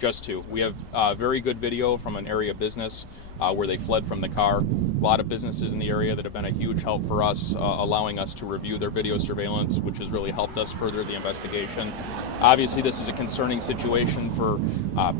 Just two. We have very good video from an area business where they fled from the car. A lot of businesses in the area that have been a huge help for us, allowing us to review their video surveillance, which has really helped us further the investigation. Obviously, this is a concerning situation for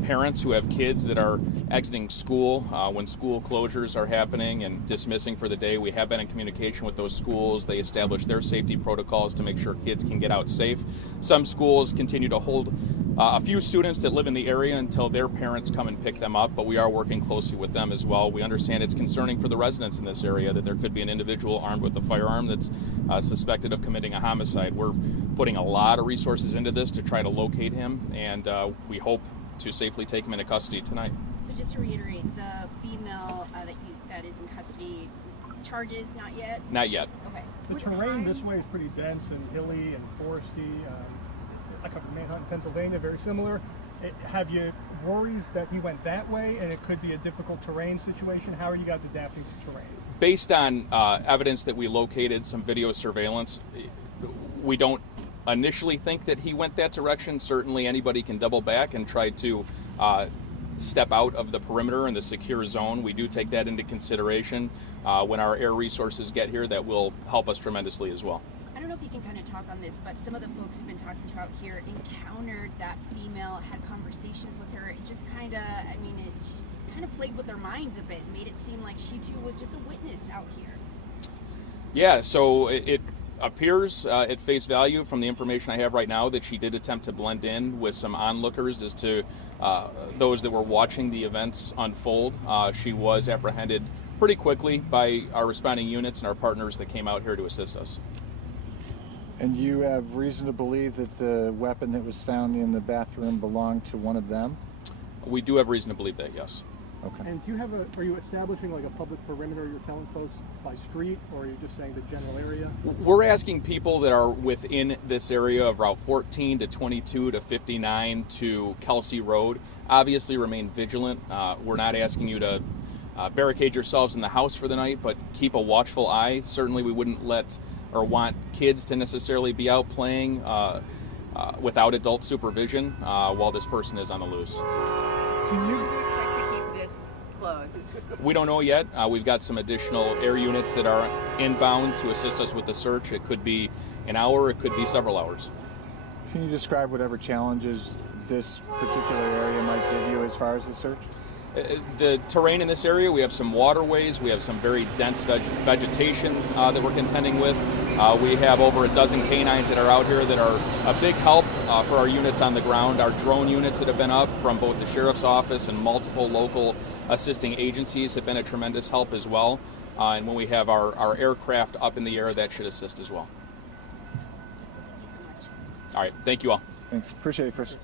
parents who have kids that are exiting school when school closures are happening and dismissing for the day. We have been in communication with those schools. They establish their safety protocols to make sure kids can get out safe. Some schools continue to hold a few students that live in the area until their parents come and pick them up, but we are working closely with them as well. We understand it's concerning for the residents in this area that there could be an individual armed with a firearm that's suspected of committing a homicide. We're putting a lot of resources into this to try to locate him, and we hope to safely take him into custody tonight. So just to reiterate, the female that is in custody, charges not yet? Not yet. Okay. The terrain this way is pretty dense and hilly and foresty. I come from manhunt in Pennsylvania, very similar. Have you worries that he went that way and it could be a difficult terrain situation? How are you guys adapting to terrain? Based on evidence that we located, some video surveillance, we don't initially think that he went that direction. Certainly anybody can double back and try to step out of the perimeter and the secure zone. We do take that into consideration when our air resources get here. That will help us tremendously as well. I don't know if you can kind of talk on this, but some of the folks who've been talking to out here encountered that female, had conversations with her, and just kind of, she kind of played with their minds a bit, made it seem like she too was just a witness out here. Yeah, so it appears at face value from the information I have right now that she did attempt to blend in with some onlookers as to those that were watching the events unfold. She was apprehended pretty quickly by our responding units and our partners that came out here to assist us. And you have reason to believe that the weapon that was found in the bathroom belonged to one of them? We do have reason to believe that, yes. Okay. And do you have are you establishing like a public perimeter you're telling folks by street, or are you just saying the general area? We're asking people that are within this area of Route 14 to 22 to 59 to Kelsey Road, obviously remain vigilant. We're not asking you to barricade yourselves in the house for the night, but keep a watchful eye. Certainly we wouldn't let or want kids to necessarily be out playing without adult supervision while this person is on the loose. How long do you expect to keep this closed? We don't know yet. We've got some additional air units that are inbound to assist us with the search. It could be an hour, it could be several hours. Can you describe whatever challenges this particular area might give you as far as the search? The terrain in this area, we have some waterways, we have some very dense vegetation that we're contending with. We have over a dozen canines that are out here that are a big help for our units on the ground. Our drone units that have been up from both the Sheriff's Office and multiple local assisting agencies have been a tremendous help as well. And when we have our aircraft up in the air, that should assist as well. Thank you so much. All right, thank you all. Thanks. Appreciate it, Chris.